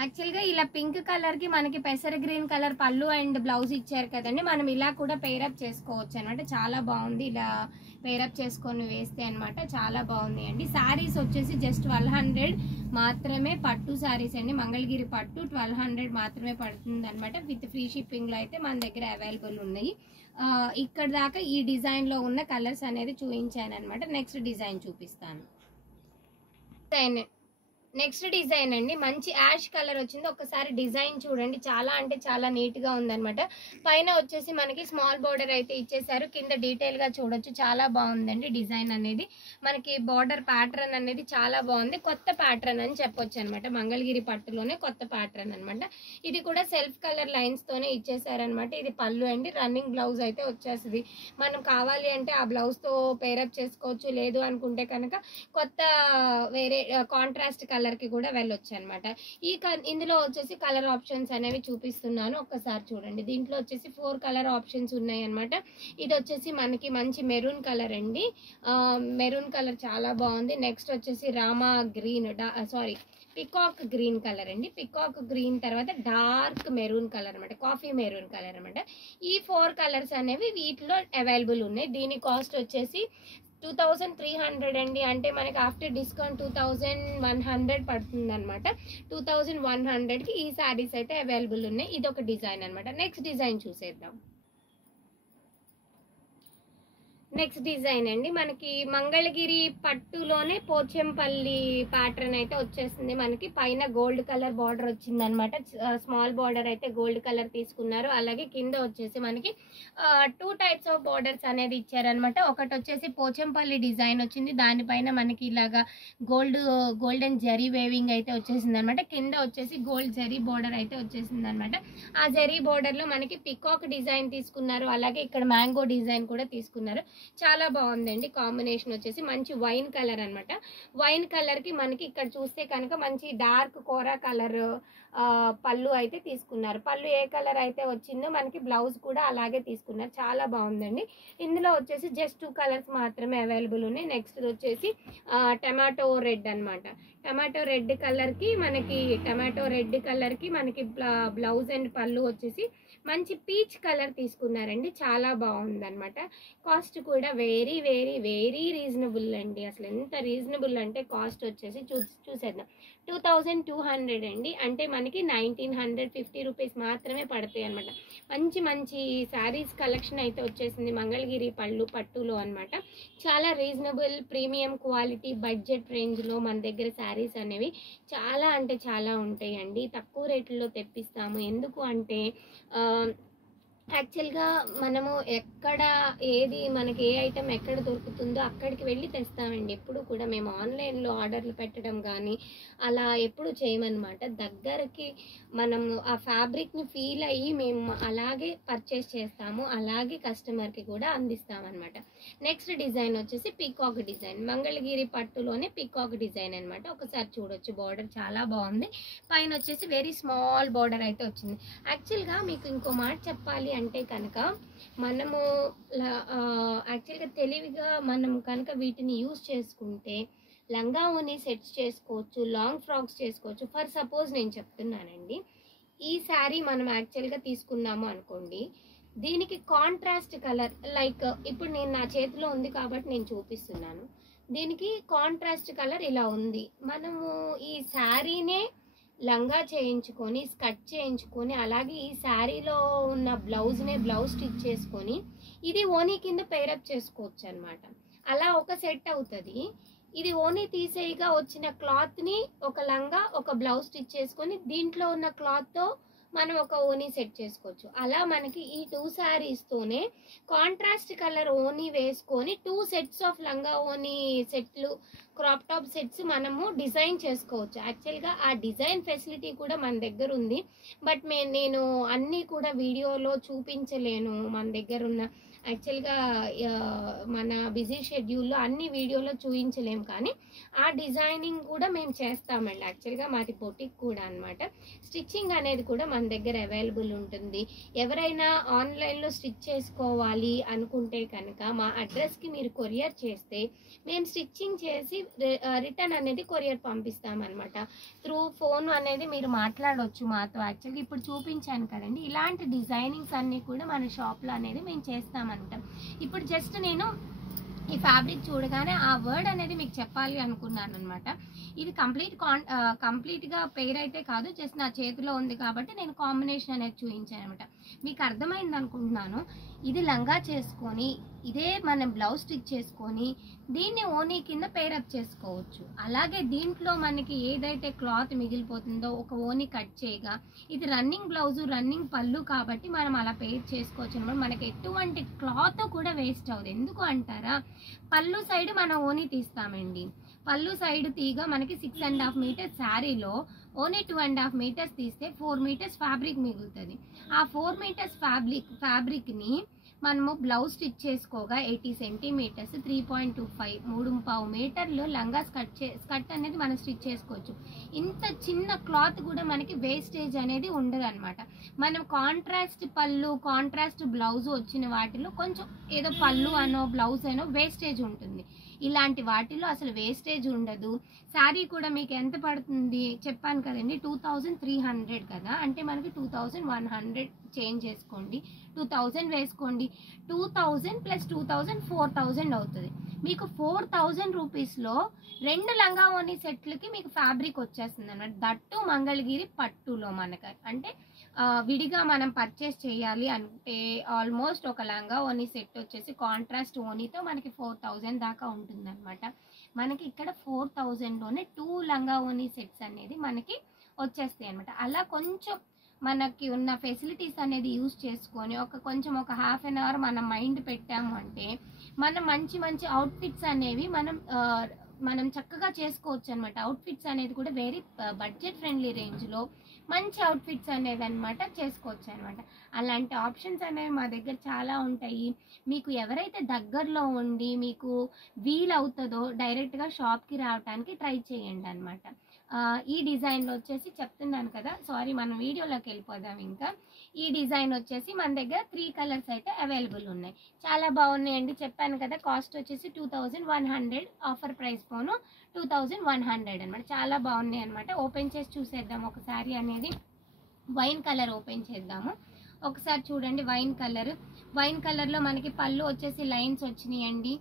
యాక్చువల్గా ఇలా pink colour కి మనకి పెసర గ్రీన్ కలర్ పళ్ళు అండ్ బ్లౌజ్ ఇచ్చారు కదండి, మనం ఇలా కూడా పేరప్ చేసుకోవచ్చు అనమాట. చాలా బాగుంది ఇలా పేరప్ చేసుకొని వేస్తే అనమాట, చాలా బాగుంది అండి. శారీస్ వచ్చేసి జస్ట్ 1200 మాత్రమే, పట్టు శారీస్ అండి, మంగళగిరి పట్టు 1200 మాత్రమే పడుతుంది అనమాట. విత్ ఫ్రీ షిప్పింగ్ లో అయితే మన దగ్గర అవైలబుల్ ఉన్నాయి. ఇక్కడ దాకా ఈ డిజైన్ లో ఉన్న కలర్స్ అనేది చూపించాను అనమాట. నెక్స్ట్ డిజైన్ చూపిస్తాను. నెక్స్ట్ డిజైన్ అండి, మంచి యాష్ కలర్ వచ్చింది. ఒకసారి డిజైన్ చూడండి, చాలా అంటే చాలా నీట్ గా ఉందన్నమాట. పైన వచ్చేసి మనకి స్మాల్ బోర్డర్ అయితే ఇచ్చేసారు, కింద డీటెయిల్ గా చూడొచ్చు. చాలా బాగుందండి డిజైన్ అనేది, మనకి బోర్డర్ ప్యాటర్న్ అనేది చాలా బాగుంది. కొత్త ప్యాటర్న్ అని చెప్పొచ్చు అనమాట, మంగళగిరి పట్టులోనే కొత్త ప్యాటర్న్ అనమాట. ఇది కూడా సెల్ఫ్ కలర్ లైన్స్ తోనే ఇచ్చేసారనమాట. ఇది పళ్ళు అండి, రన్నింగ్ బ్లౌజ్ అయితే వచ్చేస్తుంది. మనం కావాలి అంటే ఆ బ్లౌజ్ తో పేరప్ చేసుకోవచ్చు, లేదు అనుకుంటే కనుక కొత్త వేరే కాంట్రాస్ట్ కలర్ కి కూడా వెళ్ళొచ్చు అనమాట. ఇందులో వచ్చేసి కలర్ ఆప్షన్స్ అనేవి చూపిస్తున్నాను, ఒక్కసారి చూడండి. దీంట్లో వచ్చేసి 4 కలర్ ఆప్షన్స్ ఉన్నాయి అనమాట. ఇది వచ్చేసి మనకి మంచి మెరూన్ కలర్ అండి, మెరూన్ కలర్ చాలా బాగుంది. నెక్స్ట్ వచ్చేసి Rama green, peacock green colour అండి, పికాక్ గ్రీన్ తర్వాత డార్క్ మెరూన్ కలర్ అనమాట, కాఫీ మెరూన్ కలర్ అనమాట. ఈ 4 కలర్స్ అనేవి వీటిలో అవైలబుల్ ఉన్నాయి. దీని కాస్ట్ వచ్చేసి 2300 అండి, అంటే మనకి ఆఫ్టర్ డిస్కౌంట్ 2100 పడుతుంది అనమాట. 2100 కి ఈ శారీస్ అయితే అవైలబుల్ ఉన్నాయి. ఇది ఒక డిజైన్ అనమాట. నెక్స్ట్ డిజైన్ చూసేద్దాం. నెక్స్ట్ డిజైన్ అండి, మనకి మంగళగిరి పట్టులోనే పోచంపల్లి ప్యాటర్న్ అయితే వచ్చేసింది. మనకి పైన గోల్డ్ కలర్ బార్డర్ వచ్చింది అనమాట, స్మాల్ బార్డర్ అయితే గోల్డ్ కలర్ తీసుకున్నారు. అలాగే కింద వచ్చేసి మనకి 2 టైప్స్ ఆఫ్ బార్డర్స్ అనేది ఇచ్చారనమాట. ఒకటి వచ్చేసి పోచంపల్లి డిజైన్ వచ్చింది, దానిపైన మనకి ఇలాగా గోల్డెన్ జరీ వేవింగ్ అయితే వచ్చేసింది అనమాట. కింద వచ్చేసి గోల్డ్ జరీ బార్డర్ అయితే వచ్చేసింది అనమాట. ఆ జరీ బార్డర్ లో మనకి పికాక్ డిజైన్ తీసుకున్నారు, అలాగే ఇక్కడ మ్యాంగో డిజైన్ కూడా తీసుకున్నారు. చాలా బాగుందండి. కాంబినేషన్ వచ్చేసి మంచి వైన్ కలర్ అనమాట. వైన్ కలర్ కి మనకి ఇక్కడ చూస్తే కనుక మంచి డార్క్ కోరా కలర్ పళ్ళు అయితే తీసుకున్నారు. పళ్ళు ఏ కలర్ అయితే వచ్చిందో మనకి బ్లౌజ్ కూడా అలాగే తీసుకున్నారు. చాలా బాగుందండి. ఇందులో వచ్చేసి జస్ట్ 2 కలర్స్ మాత్రమే అవైలబుల్ ఉన్నాయి. నెక్స్ట్ వచ్చేసి టమాటో రెడ్ అనమాట. టమాటో రెడ్ కలర్ కి మనకి బ్లౌజ్ అండ్ పళ్ళు వచ్చేసి మంచి పీచ్ కలర్ తీసుకున్నారండి. చాలా బాగుంది అనమాట. కాస్ట్ కూడా వెరీ వెరీ వెరీ రీజనబుల్ అండి. అసలు ఎంత రీజనబుల్ అంటే కాస్ట్ వచ్చేసి చూసేద్దాం, 2200 అండి, అంటే మనకి 1950 రూపీస్ మాత్రమే పడతాయి అనమాట. మంచి మంచి శారీస్ కలెక్షన్ అయితే వచ్చేసింది మంగళగిరి పట్టులో అనమాట. చాలా రీజనబుల్ ప్రీమియం క్వాలిటీ బడ్జెట్ రేంజ్లో మన దగ్గర శారీస్ అనేవి చాలా అంటే చాలా ఉంటాయండి. తక్కువ రేట్లలో తెప్పిస్తాము. ఎందుకు అంటే యాక్చువల్గా మనము ఎక్కడ ఏది మనకి ఏ ఐటెం ఎక్కడ దొరుకుతుందో అక్కడికి వెళ్ళి తెస్తామండి. ఎప్పుడు కూడా మేము ఆన్లైన్లో ఆర్డర్లు పెట్టడం కానీ అలా ఎప్పుడు చేయమన్నమాట. దగ్గరికి మనము ఆ ఫ్యాబ్రిక్ని ఫీల్ అయ్యి మేము అలాగే పర్చేస్ చేస్తాము, అలాగే కస్టమర్కి కూడా అందిస్తామన్నమాట. నెక్స్ట్ డిజైన్ వచ్చేసి పీకాక్ డిజైన్, మంగళగిరి పట్టులోనే పీకాక్ డిజైన్ అనమాట. ఒకసారి చూడొచ్చు, బార్డర్ చాలా బాగుంది. పైన వచ్చేసి వెరీ స్మాల్ బార్డర్ అయితే వచ్చింది. యాక్చువల్గా మీకు ఇంకో మాట చెప్పాలి అంటే కనుక మనము యాక్చువల్గా తెలివిగా మనం కనుక వీటిని యూజ్ చేసుకుంటే లంగా ఓని సెట్స్ చేసుకోవచ్చు, లాంగ్ ఫ్రాక్స్ చేసుకోవచ్చు. ఫర్ సపోజ్ నేను చెప్తున్నానండి, ఈ శారీ మనం యాక్చువల్గా తీసుకున్నాము అనుకోండి, దీనికి కాంట్రాస్ట్ కలర్ లైక్ ఇప్పుడు నేను నా చేతిలో ఉంది కాబట్టి నేను చూపిస్తున్నాను. దీనికి కాంట్రాస్ట్ కలర్ ఇలా ఉంది. మనము ఈ శారీనే లంగా చేయించుకొని స్కర్ట్ చేయించుకొని అలాగే ఈ శారీలో ఉన్న బ్లౌజ్ స్టిచ్ చేసుకొని ఇది ఓనీ కింద పేరప్ చేసుకోవచ్చు అనమాట. అలా ఒక సెట్ అవుతుంది. ఇది ఓనీ తీసేయిగా వచ్చిన క్లాత్ని ఒక లంగా ఒక బ్లౌజ్ స్టిచ్ చేసుకొని దీంట్లో ఉన్న క్లాత్తో మనం ఒక ఓనీ సెట్ చేసుకోవచ్చు. అలా మనకి ఈ 2 శారీస్తోనే కాంట్రాస్ట్ కలర్ ఓనీ వేసుకొని 2 సెట్స్ ఆఫ్ లంగా ఓనీ సెట్లు, క్రాప్ టాప్ సెట్స్ మనము డిజైన్ చేసుకోవచ్చు. యాక్చువల్గా ఆ డిజైన్ ఫెసిలిటీ కూడా మన దగ్గర ఉంది. బట్ నేను అన్నీ కూడా వీడియోలో చూపించలేను. మన దగ్గర ఉన్న యాక్చువల్గా మన బిజీ షెడ్యూల్లో అన్ని వీడియోలో చూపించలేము, కానీ ఆ డిజైనింగ్ కూడా మేము చేస్తామండి. యాక్చువల్గా మాది బొటిక్ కూడా అనమాట. స్టిచ్చింగ్ అనేది కూడా మన దగ్గర అవైలబుల్ ఉంటుంది. ఎవరైనా ఆన్లైన్లో స్టిచ్ చేసుకోవాలి అనుకుంటే కనుక మా అడ్రస్కి మీరు కొరియర్ చేస్తే మేము స్టిచ్చింగ్ చేసి రిటర్న్ అనేది కొరియర్ పంపిస్తామన్నమాట. త్రూ ఫోన్ అనేది మీరు మాట్లాడవచ్చు మాతో. యాక్చువల్గా ఇప్పుడు చూపించాను కదండి, ఇలాంటి డిజైనింగ్స్ అన్నీ కూడా మన షాప్లో అనేది మేము చేస్తామంట. ఇప్పుడు జస్ట్ నేను ఈ ఫ్యాబ్రిక్ చూడగానే ఆ వర్డ్ అనేది మీకు చెప్పాలి అనుకున్నాను అనమాట. ఇది కంప్లీట్గా పెయిర్ అయితే కాదు, జస్ట్ నా చేతిలో ఉంది కాబట్టి నేను కాంబినేషన్ అనేది చూపించాను అనమాట. మీకు అర్థమైంది అనుకుంటున్నాను. ఇది లంగా చేసుకొని ఇదే మనం బ్లౌజ్ స్టిచ్ చేసుకొని దీన్ని ఓనీ కింద పేరప్ చేసుకోవచ్చు. అలాగే దీంట్లో మనకి ఏదైతే క్లాత్ మిగిలిపోతుందో ఒక ఓనీ కట్ చేయగా, ఇది రన్నింగ్ బ్లౌజు రన్నింగ్ పళ్ళు కాబట్టి మనం అలా పేర్ చేసుకోవచ్చు అనమాట. మనకి ఎటువంటి క్లాత్ కూడా వేస్ట్ అవ్వదు. ఎందుకు అంటారా, పళ్ళు సైడ్ మనం ఓనీ తీస్తామండి. పళ్ళు సైడ్ తీగ మనకి 6.5 మీటర్స్ శారీలో ఓన్లీ 2.5 మీటర్స్ తీస్తే 4 మీటర్స్ ఫ్యాబ్రిక్ మిగులుతుంది. ఆ 4 మీటర్స్ ఫ్యాబ్రిక్ని మనము బ్లౌజ్ స్టిచ్ చేసుకోగా 80 సెంటీమీటర్స్ 3.25 3.5 మీటర్లు లంగా స్కర్ట్ అనేది మనం స్టిచ్ చేసుకోవచ్చు. ఇంత చిన్న క్లాత్ కూడా మనకి వేస్టేజ్ అనేది ఉండదు అనమాట. మనం కాంట్రాస్ట్ పళ్ళు కాంట్రాస్ట్ బ్లౌజ్ వచ్చిన వాటిలో కొంచెం ఏదో పళ్ళు అనో బ్లౌజ్ అనో వేస్టేజ్ ఉంటుంది. ఇలాంటి వాటిలో అసలు వేస్టేజ్ ఉండదు. శారీ కూడా మీకు ఎంత పడుతుంది చెప్పాను కదండి, 2300 కదా, అంటే మనకి 2100 చేంజ్ చేసుకోండి, 2000 వేసుకోండి. 2000 ప్లస్ 2000 4000 అవుతుంది. మీకు 4000 రూపీస్లో 2 లంగా ఓనీ సెట్లకి మీకు ఫ్యాబ్రిక్ వచ్చేస్తుంది అన్నమాట. దట్టు మంగళగిరి పట్టులో మనకి అంటే విడిగా మనం పర్చేస్ చేయాలి అంటే ఆల్మోస్ట్ ఒక లంగా ఓనీ సెట్ వచ్చేసి కాంట్రాస్ట్ ఓనీతో మనకి 4000 దాకా ఉంటుంది అనమాట. మనకి ఇక్కడ 4000లోనే 2 లంగా ఓనీ సెట్స్ అనేది మనకి వచ్చేస్తాయి అనమాట. అలా కొంచెం మనకి ఉన్న ఫెసిలిటీస్ అనేది యూజ్ చేసుకొని కొంచెం ఒక హాఫ్ అన్ అవర్ మనం మైండ్ పెట్టాము అంటే మనం మంచి మంచి అవుట్ఫిట్స్ అనేవి మనం చక్కగా చేసుకోవచ్చు అనమాట. అవుట్ఫిట్స్ అనేది కూడా వెరీ బడ్జెట్ ఫ్రెండ్లీ రేంజ్లో మంచి అవుట్ఫిట్స్ అనేవి అనమాట చేసుకోవచ్చు అనమాట. అలాంటి ఆప్షన్స్ అనేవి మా దగ్గర చాలా ఉంటాయి. మీకు ఎవరైతే దగ్గరలో ఉండి మీకు వీలవుతుందో డైరెక్ట్గా షాప్కి రావడానికి ట్రై చేయండి అనమాట. ఈ డిజైన్లో వచ్చేసి చెప్తున్నాను కదా, సారీ మనం వీడియోలోకి వెళ్ళిపోదాం. ఇంకా ఈ డిజైన్ వచ్చేసి మన దగ్గర 3 కలర్స్ అయితే అవైలబుల్ ఉన్నాయి. చాలా బాగున్నాయండి. చెప్పాను కదా కాస్ట్ వచ్చేసి 2100, ఆఫర్ ప్రైస్ పోను 2100 అనమాట. చాలా బాగున్నాయి అనమాట. ఓపెన్ చేసి చూసేద్దాం ఒకసారి అనేది. వైన్ కలర్ ఓపెన్ చేద్దాము. ఒకసారి చూడండి, వైన్ కలర్లో మనకి పళ్ళు వచ్చేసి లైన్స్ వచ్చినాయండి.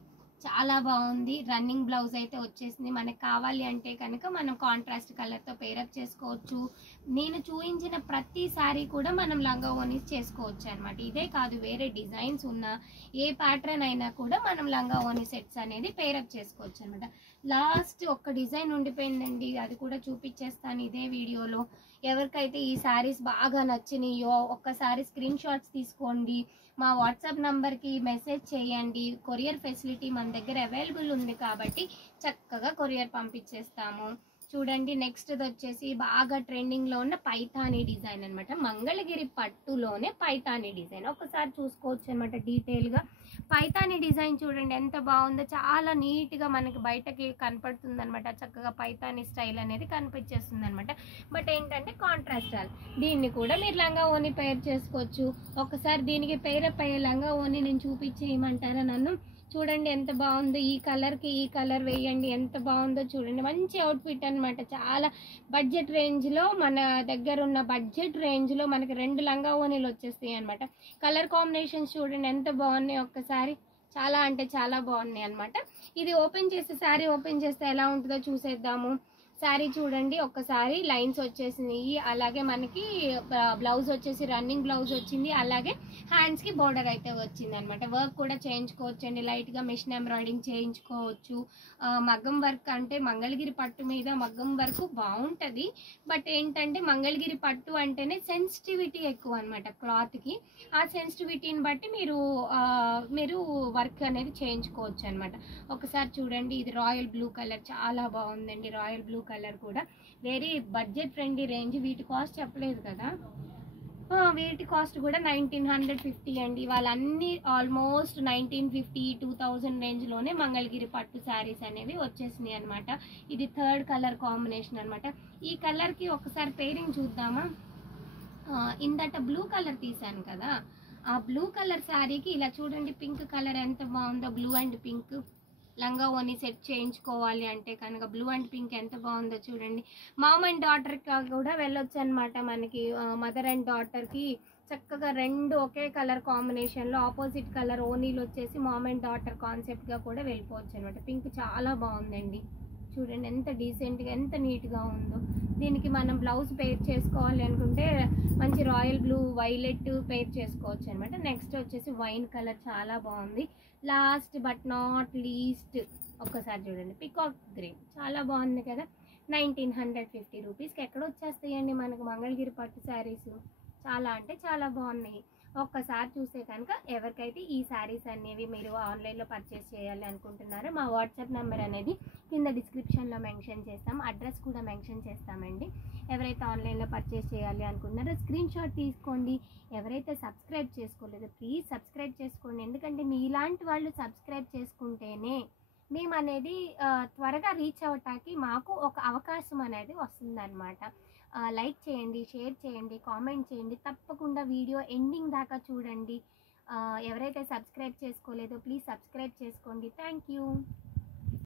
చాలా బాగుంది. రన్నింగ్ బ్లౌజ్ అయితే వచ్చేసింది. మనకు కావాలి అంటే కనుక మనం కాంట్రాస్ట్ కలర్తో పేరప్ చేసుకోవచ్చు. నేను చూపించిన ప్రతి సారీ కూడా మనం లంగా ఓనీస్ చేసుకోవచ్చు అనమాట. ఇదే కాదు, వేరే డిజైన్స్ ఉన్న ఏ ప్యాటర్న్ అయినా కూడా మనం లంగా ఓనీ సెట్స్ అనేది పేరప్ చేసుకోవచ్చు అనమాట. లాస్ట్ ఒక్క డిజైన్ ఉండిపోయిందండి, అది కూడా చూపించేస్తాను ఇదే వీడియోలో. ఎవరికైతే ఈ శారీస్ బాగా నచ్చినాయో ఒక్కసారి స్క్రీన్ షాట్స్ తీసుకోండి, మా వాట్సాప్ నంబర్కి మెసేజ్ చేయండి. కొరియర్ ఫెసిలిటీ మన దగ్గర అవైలబుల్ ఉంది కాబట్టి చక్కగా కొరియర్ పంపించేస్తాము. చూడండి, నెక్స్ట్ వచ్చేసి బాగా ట్రెండింగ్లో ఉన్న పైతానీ డిజైన్ అనమాట. మంగళగిరి పట్టులోనే పైతానీ డిజైన్ ఒకసారి చూసుకోవచ్చు అనమాట డీటెయిల్గా. పైతానీ డిజైన్ చూడండి ఎంత బాగుందో, చాలా నీట్గా మనకి బయటకి కనపడుతుంది అనమాట. చక్కగా పైతానీ స్టైల్ అనేది కనిపించేస్తుంది అనమాట. బట్ ఏంటంటే కాంట్రాస్ట్ దీన్ని కూడా మీరు లంగా ఓని పేర్ చేసుకోవచ్చు. ఒకసారి దీనికి పేరప్ అయ్యే లంగా ఓని నేను చూపించేయమంటారా నన్ను? చూడండి ఎంత బాగుందో, ఈ కలర్కి ఈ కలర్ వేయండి, ఎంత బాగుందో చూడండి. మంచి అవుట్ఫిట్ అనమాట. చాలా బడ్జెట్ రేంజ్లో, మన దగ్గర ఉన్న బడ్జెట్ రేంజ్లో మనకి 2 లంగా ఓనీలు వచ్చేస్తాయి అనమాట. కలర్ కాంబినేషన్స్ చూడండి ఎంత బాగున్నాయి. ఒక్కసారి చాలా అంటే చాలా బాగున్నాయి అనమాట. ఇది ఓపెన్ చేస్తే శారీ ఓపెన్ చేస్తే ఎలా ఉంటుందో చూసేద్దాము. శారీ చూడండి ఒక్కసారి, లైన్స్ వచ్చేసినాయి. అలాగే మనకి బ్లౌజ్ వచ్చేసి రన్నింగ్ బ్లౌజ్ వచ్చింది. అలాగే హ్యాండ్స్కి బోర్డర్ అయితే వచ్చింది అనమాట. వర్క్ కూడా చేయించుకోవచ్చు అండి, లైట్గా మిషన్ ఎంబ్రాయిడింగ్ చేయించుకోవచ్చు. మగ్గం వర్క్ అంటే మంగళగిరి పట్టు మీద మగ్గం వర్క్ బాగుంటుంది. బట్ ఏంటంటే మంగళగిరి పట్టు అంటేనే సెన్సిటివిటీ ఎక్కువ అనమాట క్లాత్కి. ఆ సెన్సిటివిటీని బట్టి మీరు వర్క్ అనేది చేయించుకోవచ్చు అనమాట. ఒకసారి చూడండి, ఇది రాయల్ బ్లూ కలర్ చాలా బాగుందండి. రాయల్ బ్లూ కలర్ కూడా వెరీ బడ్జెట్ ఫ్రెండ్లీ రేంజ్. వీటి కాస్ట్ చెప్పలేదు కదా, వీటి కాస్ట్ కూడా 1950 అండి. వాళ్ళన్నీ ఆల్మోస్ట్ 1950 2000 రేంజ్లోనే మంగళగిరి పట్టు శారీస్ అనేవి వచ్చేసినాయి అనమాట. ఇది 3rd కలర్ కాంబినేషన్ అనమాట. ఈ కలర్కి ఒకసారి పేరింగ్ చూద్దామా. ఇందట బ్లూ కలర్ తీసాను కదా, ఆ బ్లూ కలర్ శారీకి ఇలా చూడండి పింక్ కలర్ ఎంత బాగుందో. బ్లూ అండ్ పింక్ లంగా ఓని సెట్ చేయించుకోవాలి అంటే కనుక బ్లూ అండ్ పింక్ ఎంత బాగుందో చూడండి. మామ్ అండ్ డాటర్కి కూడా వెళ్ళొచ్చు అనమాట. మనకి మదర్ అండ్ డాటర్కి చక్కగా రెండు ఒకే కలర్ కాంబినేషన్లో ఆపోజిట్ కలర్ ఓనీలు వచ్చేసి మామ్ అండ్ డాటర్ కాన్సెప్ట్గా కూడా వెళ్ళిపోవచ్చు అనమాట. పింక్ చాలా బాగుందండి. చూడండి ఎంత డీసెంట్గా ఎంత నీట్గా ఉందో. దీనికి మనం బ్లౌజ్ పేర్ చేసుకోవాలి అనుకుంటే మంచి రాయల్ బ్లూ వైలెట్ పేర్ చేసుకోవచ్చు అనమాట. నెక్స్ట్ వచ్చేసి వైన్ కలర్ చాలా బాగుంది. లాస్ట్ బట్ నాట్ లీస్ట్ ఒక్కసారి చూడండి పికాక్ గ్రీన్ చాలా బాగుంది కదా. 1950 రూపీస్కి ఎక్కడ వచ్చేస్తాయండి మనకు మంగళగిరి పట్టు శారీస్. చాలా అంటే చాలా బాగున్నాయి. ఒక్కసారి చూస్తే కనుక ఎవరికైతే ఈ శారీస్ అనేవి మీరు ఆన్లైన్లో పర్చేస్ చేయాలి అనుకుంటున్నారో మా వాట్సాప్ నెంబర్ అనేది కింద డిస్క్రిప్షన్లో మెన్షన్ చేస్తాం, అడ్రస్ కూడా మెన్షన్ చేస్తామండి. ఎవరైతే ఆన్లైన్లో పర్చేస్ చేయాలి అనుకుంటున్నారో స్క్రీన్ షాట్ తీసుకోండి. ఎవరైతే సబ్స్క్రైబ్ చేసుకోలేదో ప్లీజ్ సబ్స్క్రైబ్ చేసుకోండి. ఎందుకంటే మీలాంటి వాళ్ళు సబ్స్క్రైబ్ చేసుకుంటేనే మేము అనేది త్వరగా రీచ్ అవ్వటానికి మాకు ఒక అవకాశం అనేది వస్తుందన్నమాట. లైక్ చేయండి, షేర్ చేయండి, కామెంట్ చేయండి. తప్పకుండా వీడియో ఎండింగ్ దాకా చూడండి. ఎవరైతే సబ్స్క్రైబ్ చేసుకోలేదో ప్లీజ్ సబ్స్క్రైబ్ చేసుకోండి. Thank you.